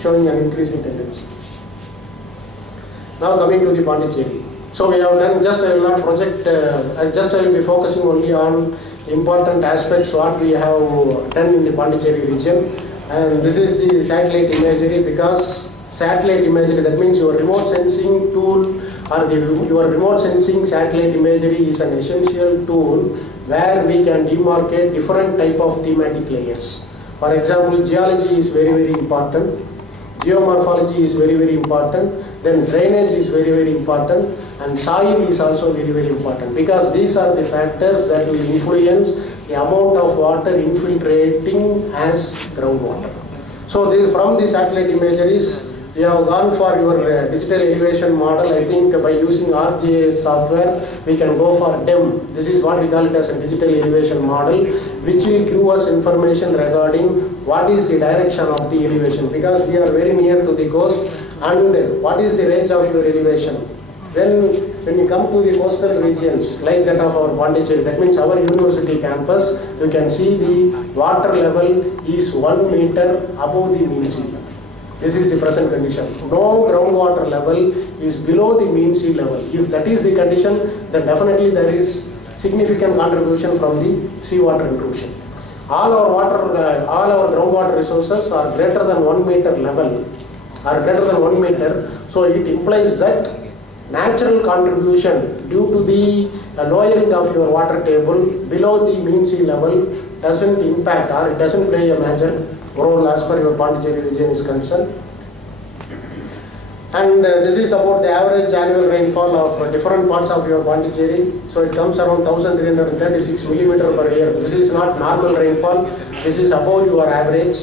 showing an increasing tendency. Now coming to the Pondicherry. So we have done, just I will not project, I will be focusing only on important aspects what we have done in the Pondicherry region. And this is the satellite imagery, because satellite imagery, that means your remote sensing tool or your remote sensing satellite imagery is an essential tool where we can demarcate different type of thematic layers. For example, geology is very, very important. Geomorphology is very, very important. Then drainage is very, very important. And soil is also very, very important, because these are the factors that will influence the amount of water infiltrating as groundwater. So from the satellite imageries, we have gone for your digital elevation model. I think by using RGS software, we can go for DEM. This is what we call it as a digital elevation model, which will give us information regarding what is the direction of the elevation, because we are very near to the coast, and what is the range of your elevation. When you come to the coastal regions like that of our Pondicherry, that means our university campus, you can see the water level is 1 meter above the mean sea level. This is the present condition. No groundwater level is below the mean sea level. If that is the condition, then definitely there is significant contribution from the seawater intrusion. All our groundwater resources are greater than 1 meter level, are greater than 1 meter. So it implies that natural contribution due to the lowering of your water table below the mean sea level doesn't impact, or it doesn't play a major role as per your Pondicherry region is concerned. And this is about the average annual rainfall of different parts of your Pondicherry. So it comes around 1336 millimeter per year. This is not normal rainfall. This is above your average.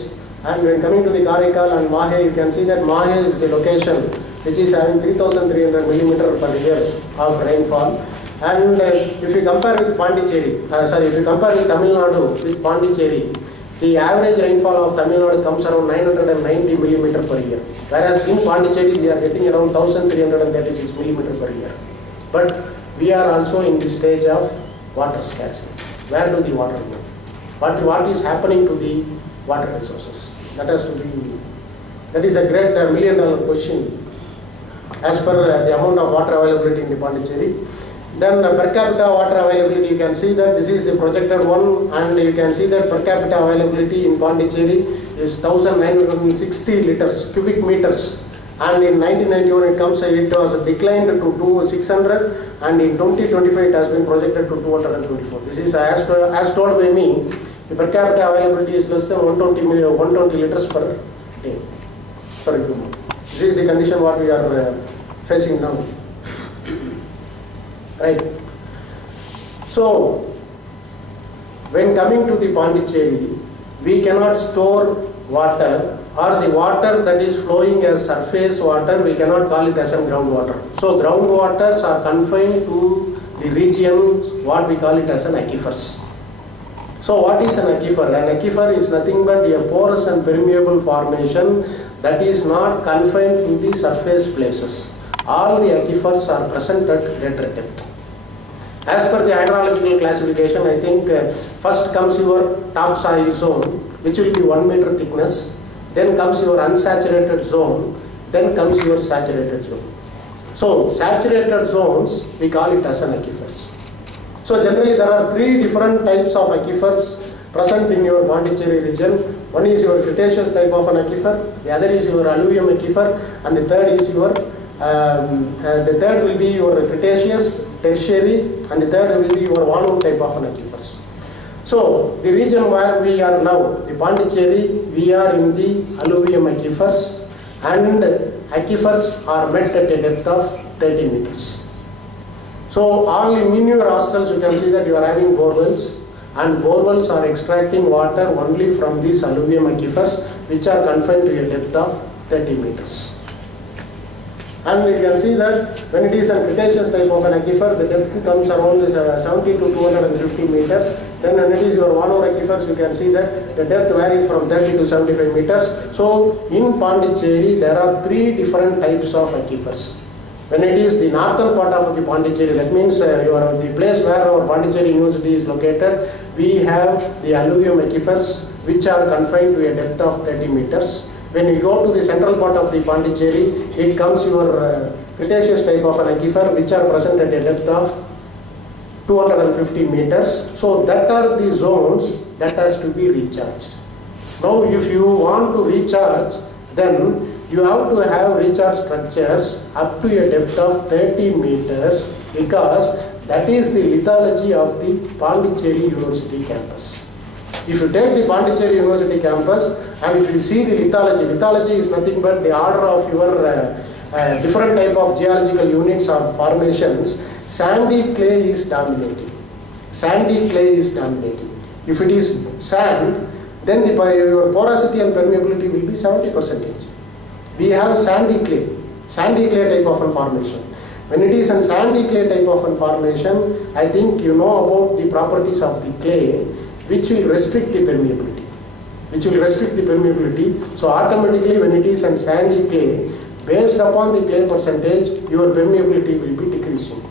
And when coming to the Karaikal and Mahe, you can see that Mahe is the location which is having 3300 millimeter per year of rainfall. And if you compare with Pondicherry, if you compare with Tamil Nadu with Pondicherry, the average rainfall of Tamil Nadu comes around 990 millimeter per year. Whereas in Pondicherry, we are getting around 1336 millimeter per year. But we are also in the stage of water scarcity. Where do the water go? What is happening to the water resources? That has to be, that is a great $1 million question as per the amount of water availability in the Pondicherry. Then per capita water availability, you can see that this is the projected one, and you can see that per capita availability in Pondicherry is 1960 liters, cubic meters. And in 1991 it was declined to 600, and in 2025 it has been projected to 224. This is as told by me, the per capita availability is less than 120 liters per day, per human. This is the condition what we are facing now. Right. So, when coming to the Pondicherry, we cannot store water, or the water that is flowing as surface water, we cannot call it as a groundwater. So, groundwaters are confined to the regions what we call it as an aquifers. So, what is an aquifer? An aquifer is nothing but a porous and permeable formation that is not confined to the surface places. All the aquifers are present at greater depth. As per the hydrological classification, I think first comes your topsoil zone, which will be 1 meter thickness. Then comes your unsaturated zone. Then comes your saturated zone. So, saturated zones, we call it as an aquifers. So, generally there are 3 different types of aquifers present in your Pondicherry region. One is your Cretaceous type of an aquifer, the other is your alluvium aquifer, and the third is your the third will be your Cretaceous, Tertiary, and the third will be your Vanu type of an aquifers. So, the region where we are now, the Pondicherry, we are in the alluvium aquifers, and aquifers are met at a depth of 30 meters. So, all in your hostels you can see that you are having borewells, and borewells are extracting water only from these alluvium aquifers, which are confined to a depth of 30 meters. And you can see that when it is a Cretaceous type of an aquifer, the depth comes around 70 to 250 meters. Then when it is your Vanu aquifers, you can see that the depth varies from 30 to 75 meters. So in Pondicherry, there are 3 different types of aquifers. When it is the northern part of the Pondicherry, that means the place where our Pondicherry University is located, we have the alluvium aquifers, which are confined to a depth of 30 meters. When you go to the central part of the Pondicherry, it comes your Cretaceous type of an aquifer which are present at a depth of 250 meters. So that are the zones that has to be recharged. Now if you want to recharge, then you have to have recharge structures up to a depth of 30 meters because that is the lithology of the Pondicherry University campus. If you take the Pondicherry University campus and if you see the lithology is nothing but the order of your different type of geological units or formations. Sandy clay is dominating. Sandy clay is dominating. If it is sand, then your porosity and permeability will be 70%. We have sandy clay type of a formation. When it is a sandy clay type of a formation, I think you know about the properties of the clay which will restrict the permeability. So automatically when it is a sandy clay, based upon the clay percentage, your permeability will be decreasing.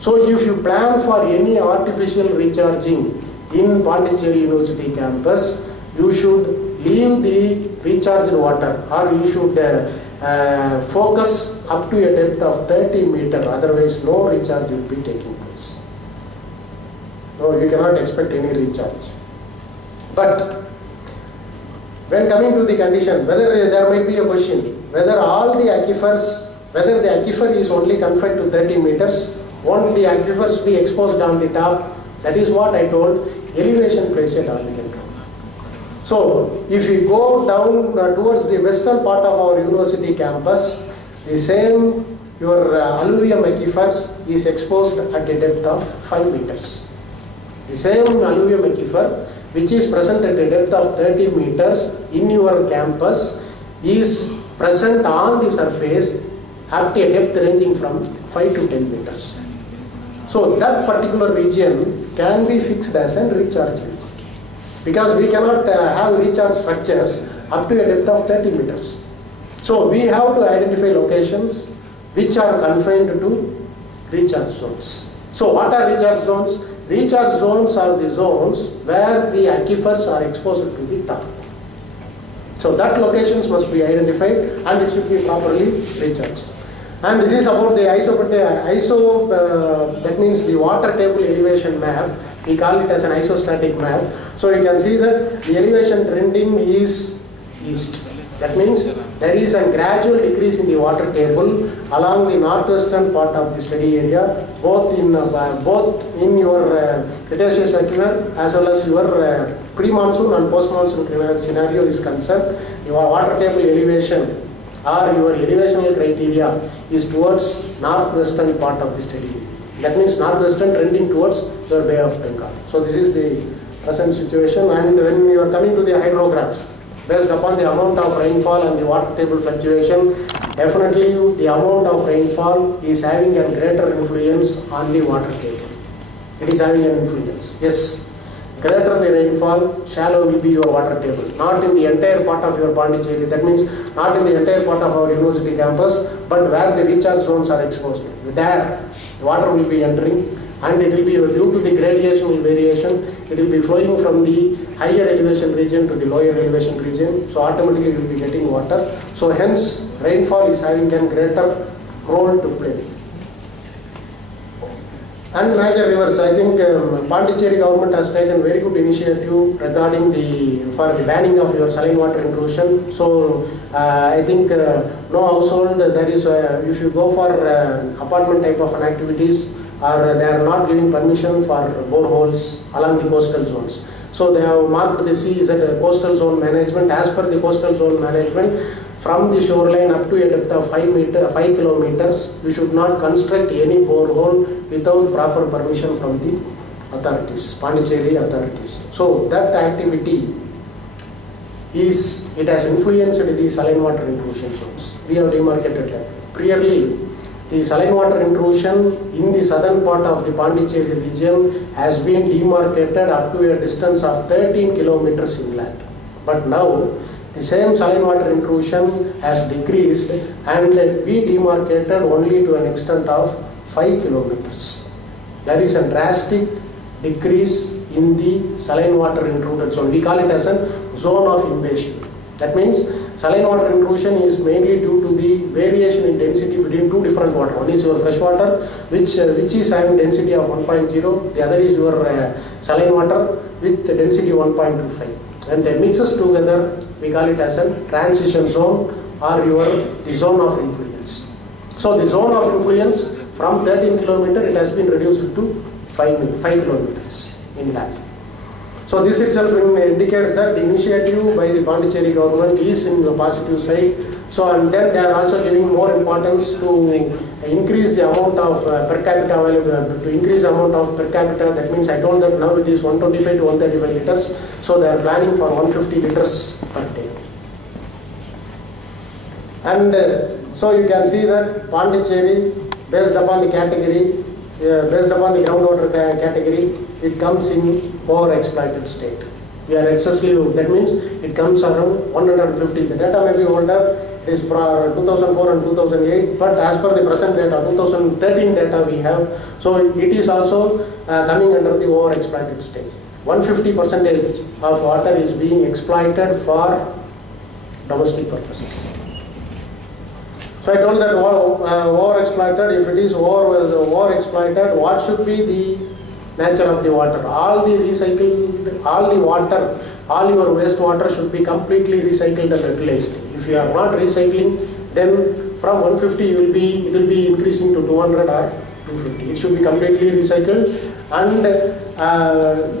So if you plan for any artificial recharging in Pondicherry University campus, you should leave the recharged water or you should focus up to a depth of 30 meters, otherwise no recharge will be taking place. No, you cannot expect any recharge. But when coming to the condition, whether there might be a question, whether all the aquifers, whether the aquifer is only confined to 30 meters, won't the aquifers be exposed on the top? That is what I told, elevation plays a dominant role. So if you go down towards the western part of our university campus, the same your alluvium aquifers is exposed at a depth of 5 meters. The same alluvium aquifer which is present at a depth of 30 meters in your campus is present on the surface at a depth ranging from 5 to 10 meters. So that particular region can be fixed as a recharge region because we cannot have recharge structures up to a depth of 30 meters. So we have to identify locations which are confined to recharge zones. So what are recharge zones? Recharge zones are the zones where the aquifers are exposed to the top. So that locations must be identified and it should be properly recharged. And this is about the that means the water table elevation map. We call it as an isostatic map. So you can see that the elevation trending is east. That means there is a gradual decrease in the water table along the northwestern part of the study area, both in your Cretaceous aquifer as well as your pre-monsoon and post-monsoon scenario is concerned. Your water table elevation or your elevational criteria is towards northwestern part of the study area. That means northwestern trending towards your Bay of Bengal. So this is the present situation, and when you are coming to the hydrographs, based upon the amount of rainfall and the water table fluctuation, definitely the amount of rainfall is having a greater influence on the water table. It is having an influence. Yes, greater the rainfall, shallow will be your water table. Not in the entire part of your Pondicherry, that means not in the entire part of our university campus, but where the recharge zones are exposed. There, the water will be entering and it will be due to the gradational variation, it will be flowing from the higher elevation region to the lower elevation region. So automatically you will be getting water. So hence rainfall is having a greater role to play. And major rivers, I think Pondicherry government has taken very good initiative regarding the banning of your saline water intrusion. So I think no household there is if you go for apartment type of an activities, or they are not giving permission for boreholes along the coastal zones. So they have marked the sea as a coastal zone management. As per the coastal zone management, from the shoreline up to a depth of 5 kilometers, you should not construct any borehole without proper permission from the authorities, Pondicherry authorities. So that activity it has influenced the saline water intrusion zones. We have demarcated that. Clearly, the saline water intrusion in the southern part of the Pondicherry region has been demarcated up to a distance of 13 kilometers inland. But now, the same saline water intrusion has decreased and we demarcated only to an extent of 5 kilometers. There is a drastic decrease in the saline water intruded zone. We call it as a zone of invasion. That means Saline water intrusion is mainly due to the variation in density between two different water. One is your fresh water, which is having density of 1.0. The other is your saline water with density 1.25. When they mixes together, we call it as a transition zone or the zone of influence. So the zone of influence from 13 kilometer, it has been reduced to 5 kilometers in that. So this itself indicates that the initiative by the Pondicherry government is in the positive side. So and then they are also giving more importance to increase the amount of per capita available, to increase the amount of per capita. That means I told that now it is 125 to 135 liters. So they are planning for 150 liters per day. And so you can see that Pondicherry, based upon the category, based upon the groundwater category, it comes in overexploited state. We are excessive, that means it comes around 150. The data may be older, it is for 2004 and 2008, but as per the present data, 2013 data we have, so it is also coming under the overexploited stage. 150% of water is being exploited for domestic purposes. So I told that overexploited, if it is overexploited, what should be the nature of the water? All the recycled, all the water, all your wastewater should be completely recycled and utilized. If you are not recycling, then from 150 it will be increasing to 200 or 250. It should be completely recycled, and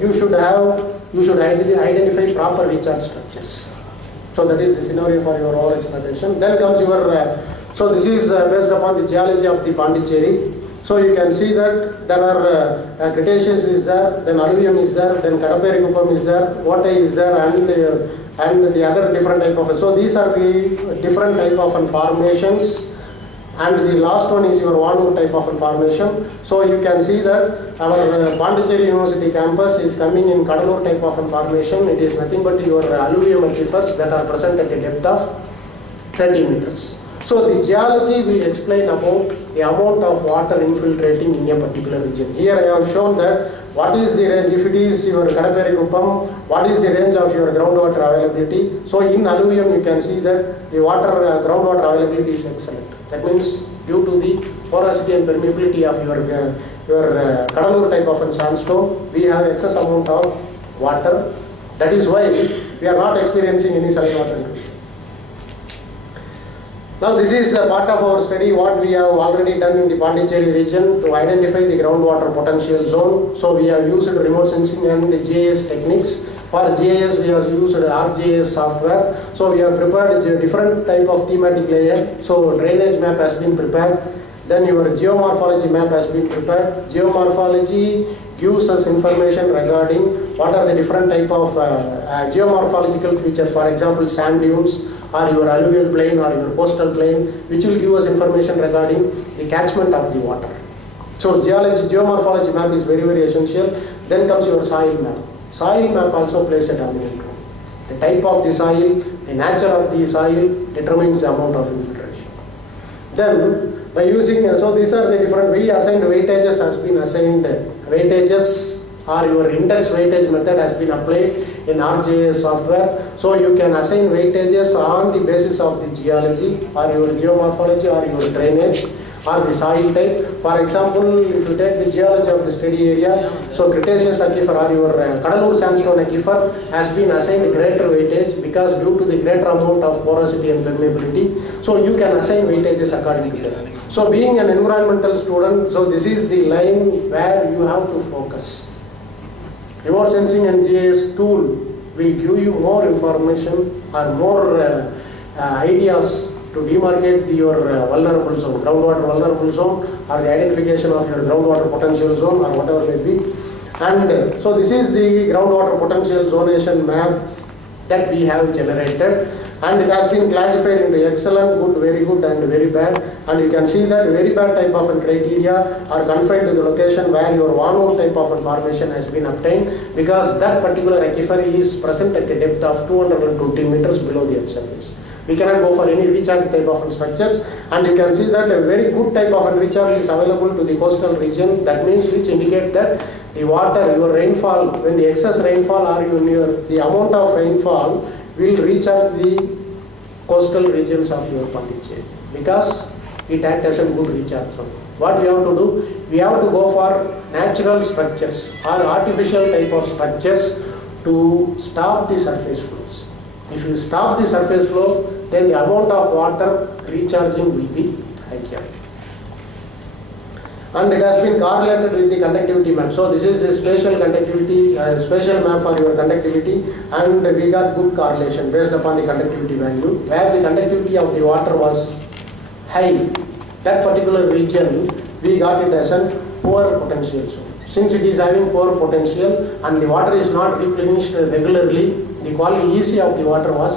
you should identify proper recharge structures. So that is the scenario for your overexploitation. Then comes your so this is based upon the geology of the Pondicherry. So you can see that there are Cretaceous is there, then alluvium is there, then Kadaperi is there, Water is there, and the other different type of. So these are the different type of formations, and the last one is your Vanu type of formation. So you can see that our Pondicherry University campus is coming in Kadalur type of formation. It is nothing but your alluvium aquifers that are present at a depth of 30 meters. So the geology will explain about the amount of water infiltrating in a particular region. Here I have shown that what is the range, if it is your Kadaperi Kuppam, what is the range of your groundwater availability. So in alluvium you can see that the groundwater availability is excellent. That means due to the porosity and permeability of your Kadalur type of sandstone, we have excess amount of water. That is why we are not experiencing any saline water intrusion. Now this is a part of our study what we have already done in the Pondicherry region to identify the groundwater potential zone. So we have used remote sensing and the GIS techniques. For GIS we have used ArcGIS software. So we have prepared a different type of thematic layer. So drainage map has been prepared. Then your geomorphology map has been prepared. Geomorphology gives us information regarding what are the different type of geomorphological features. For example, sand dunes, or your alluvial plain, or your coastal plain, which will give us information regarding the catchment of the water. So geomorphology map is very, very essential. Then comes your soil map. Soil map also plays a dominant role. The type of the soil, the nature of the soil determines the amount of infiltration. Then by using, so these are the different, we assigned weightages has been assigned, weightages or your index weightage method has been applied in ArcGIS software. So you can assign weightages on the basis of the geology or your geomorphology or your drainage or the soil type. For example, if you take the geology of the study area, so Cretaceous aquifer or your Kadalur sandstone aquifer has been assigned greater weightage because due to the greater amount of porosity and permeability. So you can assign weightages according to that. So being an environmental student, so this is the line where you have to focus. Remote sensing and GIS tool will give you more information or more ideas to demarcate your vulnerable zone, groundwater vulnerable zone, or the identification of your groundwater potential zone or whatever may be. And so this is the groundwater potential zonation map that we have generated, and it has been classified into excellent, good, very good, and very bad. And you can see that very bad type of criteria are confined to the location where your Vanu type of formation has been obtained, because that particular aquifer is present at a depth of 220 meters below the earth surface. We cannot go for any recharge type of structures, and you can see that a very good type of recharge is available to the coastal region. That means which indicate that the water, your rainfall, when the excess rainfall or the amount of rainfall will recharge the coastal regions of your Pondicherry because it acts as a good recharge zone. What we have to do? We have to go for natural structures or artificial type of structures to stop the surface flows. If you stop the surface flow, then the amount of water recharging will be higher. And it has been correlated with the conductivity map. So this is a spatial conductivity, spatial map for your conductivity, and we got good correlation based upon the conductivity value. Where the conductivity of the water was high, that particular region, we got it as a poor potential zone. Since it is having poor potential and the water is not replenished regularly, the quality EC of the water was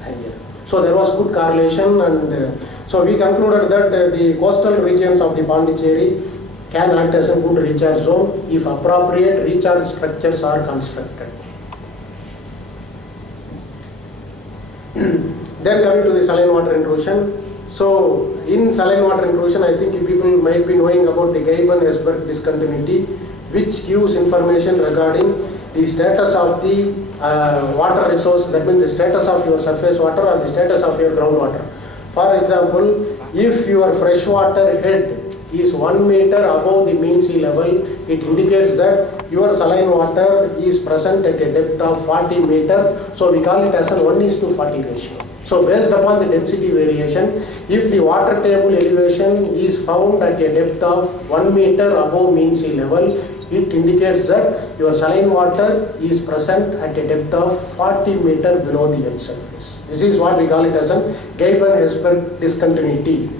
higher. So there was good correlation, and so we concluded that the coastal regions of the Pondicherry can act as a good recharge zone if appropriate recharge structures are constructed. Then coming to the saline water intrusion. So in saline water intrusion, I think people might be knowing about the Geiben-Esberg discontinuity, which gives information regarding the status of the water resource, that means the status of your surface water or the status of your groundwater. For example, if your freshwater head is 1 meter above the mean sea level, it indicates that your saline water is present at a depth of 40 meter. So we call it as an 1:40 ratio. So based upon the density variation, if the water table elevation is found at a depth of 1 meter above mean sea level, it indicates that your saline water is present at a depth of 40 meter below the earth's surface. This is what we call it as a Geiben-Esberg discontinuity.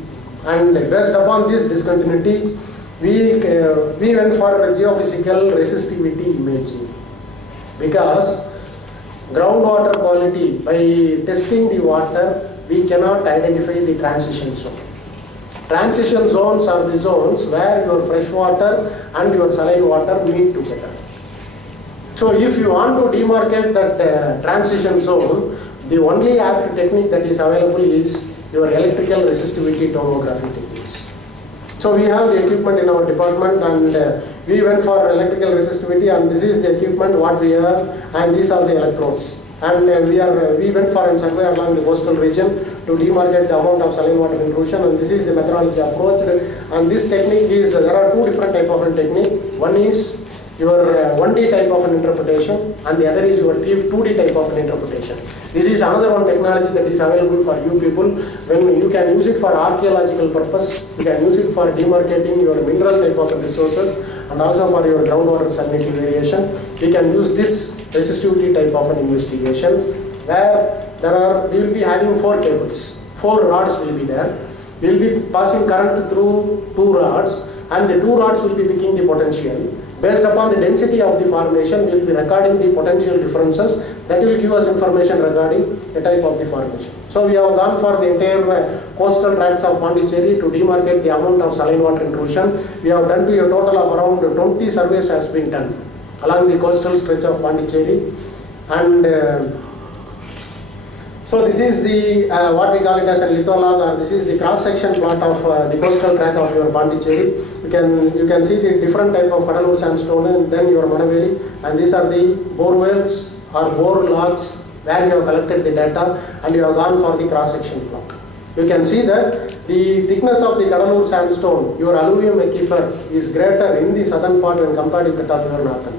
And based upon this discontinuity, we went for geophysical resistivity imaging, because groundwater quality, by testing the water, we cannot identify the transition zone. Transition zones are the zones where your fresh water and your saline water meet together. So if you want to demarcate that transition zone, the only apt technique that is available is your electrical resistivity tomography techniques. So we have the equipment in our department, and we went for electrical resistivity, and this is the equipment what we have, and these are the electrodes. And we went for a survey along the coastal region to demarcate the amount of saline water intrusion, and this is the methodology approach. And this technique is, there are two different type of technique. One is your 1D type of an interpretation, and the other is your 2D type of an interpretation. This is another one technology that is available for you people. When you can use it for archaeological purpose, you can use it for demarcating your mineral type of resources, and also for your groundwater salinity variation. We can use this resistivity type of an investigations, where we will be having 4 cables. 4 rods will be there. We will be passing current through 2 rods, and the 2 rods will be picking the potential. Based upon the density of the formation, we will be recording the potential differences that will give us information regarding the type of the formation. So we have gone for the entire coastal tracts of Pondicherry to demarcate the amount of saline water intrusion. We have done to a total of around 20 surveys has been done along the coastal stretch of Pondicherry. And so this is the what we call it as a litholog, or this is the cross-section plot of the coastal tract of your Pondicherry. You can see the different type of Kadalur sandstone, and then your Manaveli, and these are the bore wells or bore logs where you have collected the data, and you have gone for the cross-section plot. You can see that the thickness of the Kadalur sandstone, your alluvium aquifer, is greater in the southern part when compared with that of your northern part.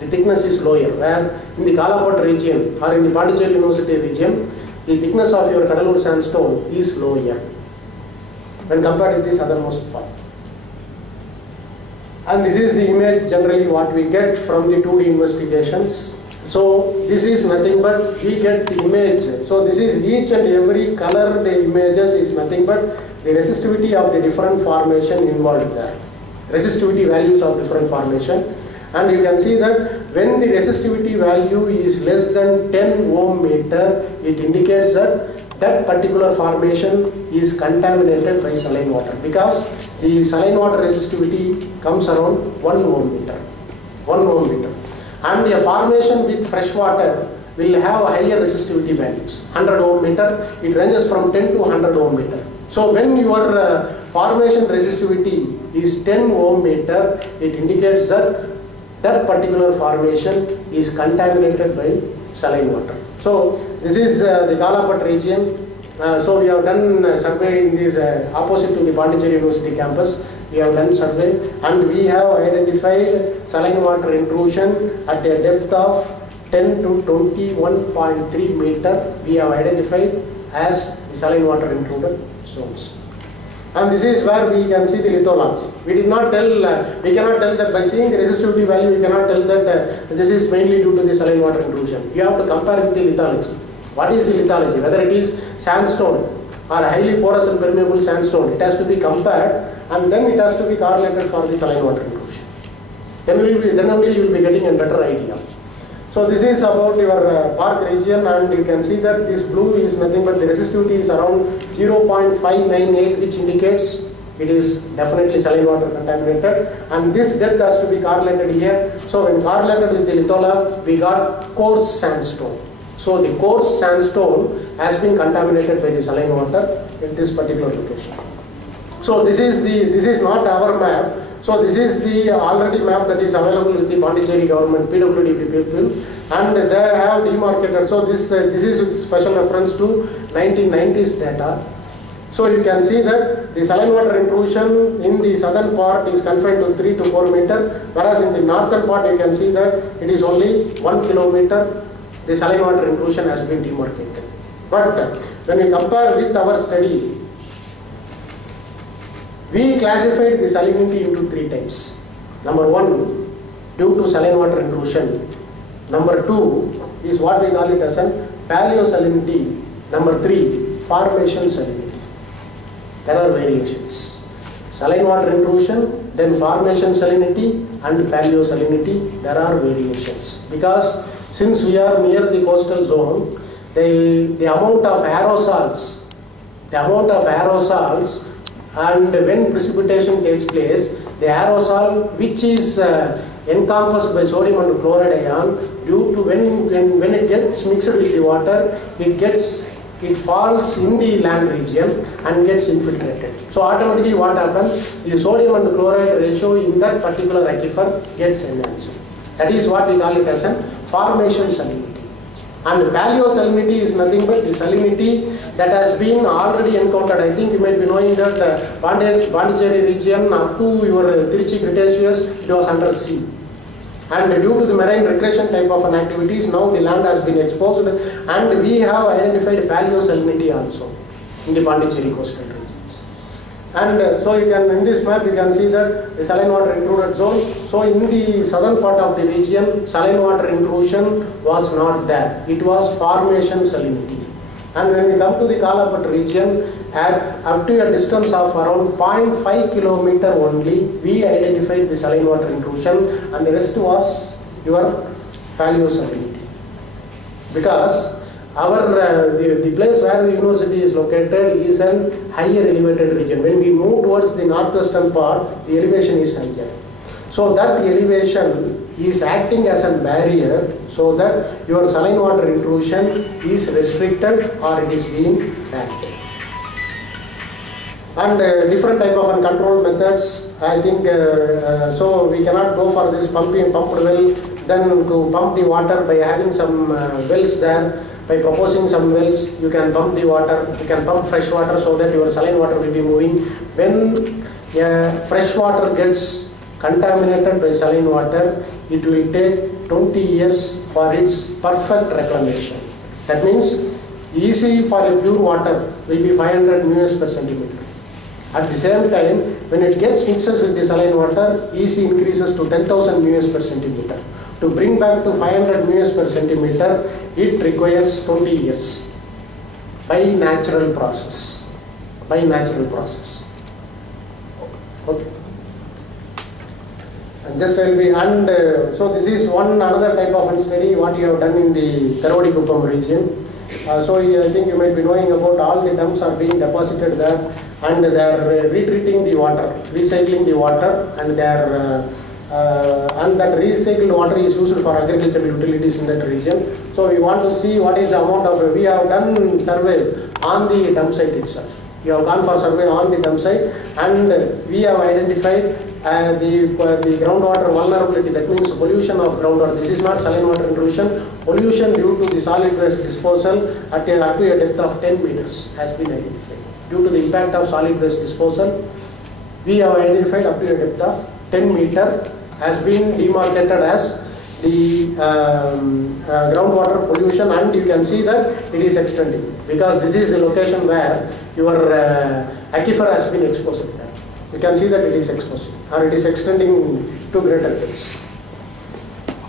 The thickness is lower, where in the Kalapot region or in the Pondicherry University region, the thickness of your Kadalur sandstone is lower when compared with the southernmost part. And this is the image generally what we get from the 2D investigations. So this is nothing but we get the image. So this is each and every colored images is nothing but the resistivity of the different formation involved there. Resistivity values of different formation. And you can see that when the resistivity value is less than 10 ohm meter, it indicates that that particular formation is contaminated by saline water, because the saline water resistivity comes around 1 ohm meter. 1 ohm meter. And a formation with fresh water will have higher resistivity values. 100 ohm meter, it ranges from 10 to 100 ohm meter. So when your formation resistivity is 10 ohm meter, it indicates that that particular formation is contaminated by saline water. So this is the Kalapat region. So we have done survey in this opposite to the Pondicherry University campus. We have done survey and we have identified saline water intrusion at a depth of 10 to 21.3 meter. We have identified as the saline water intruded zones. And this is where we can see the litholands. We did not tell, we cannot tell that by seeing the resistivity value, we cannot tell that this is mainly due to the saline water intrusion. You have to compare with the lithology. What is the lithology? Whether it is sandstone or highly porous and permeable sandstone, it has to be compared and then it has to be correlated for the saline water intrusion. Then only you will be getting a better idea. So this is about your park region, and you can see that this blue is nothing but the resistivity is around 0.598, which indicates it is definitely saline water contaminated, and this depth has to be correlated here. So when correlated with the lithola, we got coarse sandstone. So the coarse sandstone has been contaminated by the saline water in this particular location. So this is not our map. So this is the already map that is available with the Pondicherry government PWD people, and they have demarcated. So this is with special reference to 1990s data. So you can see that the saline water intrusion in the southern part is confined to 3 to 4 meter, whereas in the northern part you can see that it is only 1 kilometer. The saline water intrusion has been demarcated. But when we compare with our study, we classified the salinity into 3 types. Number 1, due to saline water intrusion. Number 2 is what we call it as a paleosalinity. Number 3, formation salinity. There are variations. Saline water intrusion, then formation salinity and paleosalinity, there are variations. Because since we are near the coastal zone, the amount of aerosols and when precipitation takes place, the aerosol which is encompassed by sodium and chloride ion, due to when it gets mixed with the water, it falls in the land region and gets infiltrated. So automatically what happens? The sodium and chloride ratio in that particular aquifer gets enhanced. That is what we call it as a formation salinity. And paleosalinity is nothing but the salinity that has been already encountered. I think you might be knowing that Pondicherry region up to your Trichy Cretaceous, it was under sea. And due to the marine regression type of an activities, now the land has been exposed, and we have identified paleosalinity also in the Pondicherry coastal regions. And so you can, in this map you can see that the saline water intruded zone. So in the southern part of the region, saline water intrusion was not there. It was formation salinity. And when we come to the Kalapat region, at up to a distance of around 0.5 kilometer only, we identified the saline water intrusion, and the rest was your paleosalinity. Because the place where the university is located is an higher elevated region. When we move towards the northwestern part, the elevation is higher. So that elevation is acting as a barrier so that your saline water intrusion is restricted or it is being backed. And different type of control methods, I think, so we cannot go for this pumped well, then to pump the water by having some wells there. By proposing some wells, you can pump the water, you can pump fresh water so that your saline water will be moving. When fresh water gets contaminated by saline water, it will take 20 years for its perfect reclamation. That means EC for a pure water will be 500 μs per centimeter. At the same time, when it gets mixed with the saline water, EC increases to 10,000 μs per centimeter. To bring back to 500 μs per centimeter, it requires 20 years by natural process. Okay. And just tell me, and so this is another type of study what you have done in the Tharuvadi region. So I think you might be knowing about all the dumps are being deposited there, and they are retreating the water, recycling the water, and they are and that recycled water is used for agricultural utilities in that region. So we want to see what is the amount of, we have done survey on the dump site itself. We have gone for survey on the dump site, and we have identified the groundwater vulnerability. That means pollution of groundwater. This is not saline water intrusion. Pollution due to the solid waste disposal up to a depth of 10 meters has been identified. Due to the impact of solid waste disposal, we have identified up to a depth of 10 meter has been demarcated as the groundwater pollution, and you can see that it is extending, because this is a location where your aquifer has been exposed. You can see that it is exposed, or it is extending to greater depths.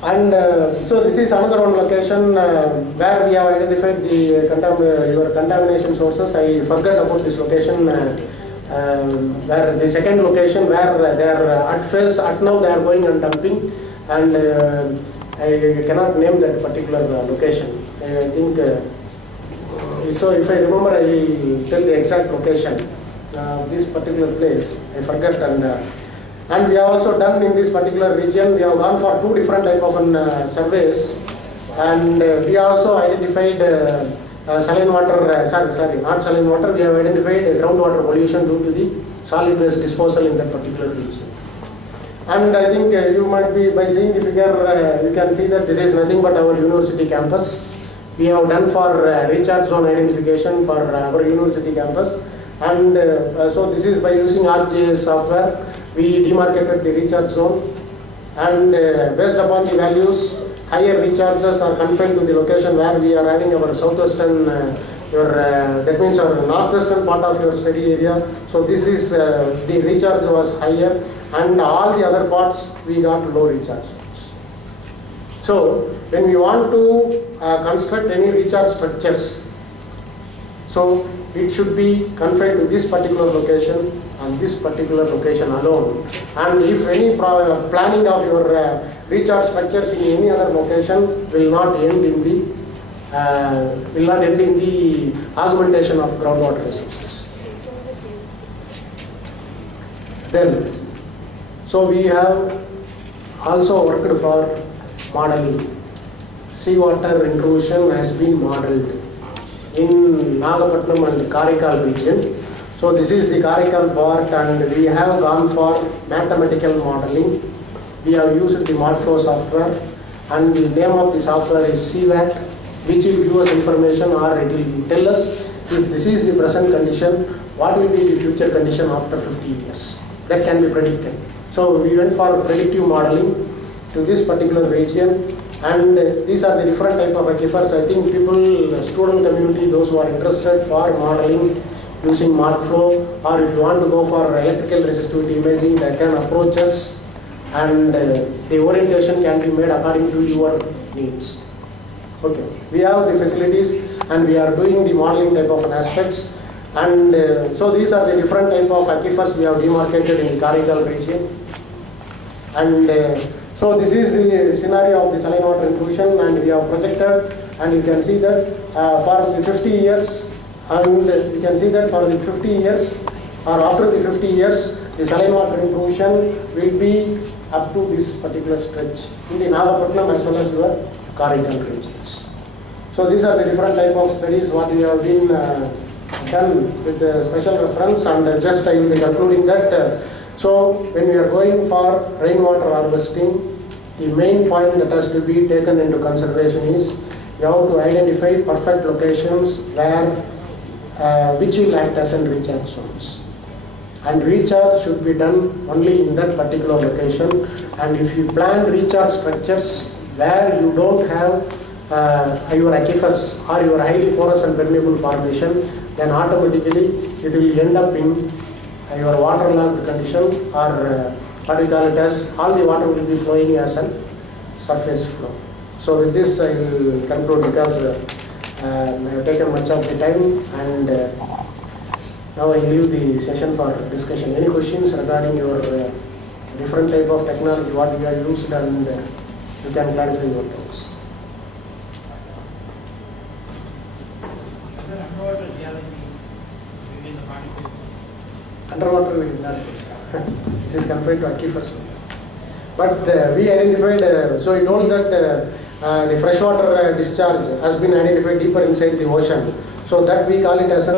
And so this is another one location where we have identified the your contamination sources. I forgot about this location. Where the second location where they are at now they are going and dumping, and I cannot name that particular location. I think so. If I remember, I will tell the exact location. This particular place I forgot, and we have also done in this particular region. We have gone for 2 different type of surveys, and we also identified saline water. Sorry, not saline water. We have identified groundwater pollution due to the solid waste disposal in that particular region. And I think you might be, by seeing the figure, you can see that this is nothing but our university campus. We have done for recharge zone identification for our university campus, and so this is by using ArcGIS software. We demarcated the recharge zone, and based upon the values, higher recharges are confined to the location where we are having our southwestern, that means our northwestern part of your study area. So this is the recharge was higher, and all the other parts we got low recharge. So when we want to construct any recharge structures, so it should be confined to this particular location and this particular location alone. And if any planning of your recharge structures in any other location will not end in the augmentation of groundwater resources. Then, so we have also worked for modeling. Seawater intrusion has been modeled in Nagapattinam and Karikal region. So this is the Karikal part, and we have gone for mathematical modeling. We have used the ModFlow software, and the name of the software is CVAT, which will give us information, or it will tell us if this is the present condition, what will be the future condition after 50 years. That can be predicted. So we went for predictive modeling to this particular region, and these are the different type of aquifers. I think people, student community, those who are interested for modeling using ModFlow, or if you want to go for electrical resistivity imaging, they can approach us, and the orientation can be made according to your needs. Okay, we have the facilities, and we are doing the modeling type of aspects, and so these are the different type of aquifers we have demarcated in the Karikal region. And so this is the scenario of the saline water intrusion, and we have projected, and you can see that for the 50 years, and you can see that for the 50 years, or after the 50 years, the saline water intrusion will be up to this particular stretch in the Nagapattinam as well as your Karikal regions. So these are the different type of studies what we have been done with a special reference, and just I will be concluding that. So when we are going for rainwater harvesting, the main point that has to be taken into consideration is you have to identify perfect locations where which will act as a recharge zones. And recharge should be done only in that particular location. And if you plan recharge structures where you don't have your aquifers or your highly porous and permeable formation, then automatically it will end up in your waterlogged condition, or what we call it as all the water will be flowing as a surface flow. So with this I will conclude, because I have taken much of the time, and now I leave the session for discussion. Any questions regarding your different type of technology what we have used, and you can clarify your doubts. Underwater we did not use. This is confined to aquifers. But we identified, so it knows that the freshwater discharge has been identified deeper inside the ocean. So that we call it as a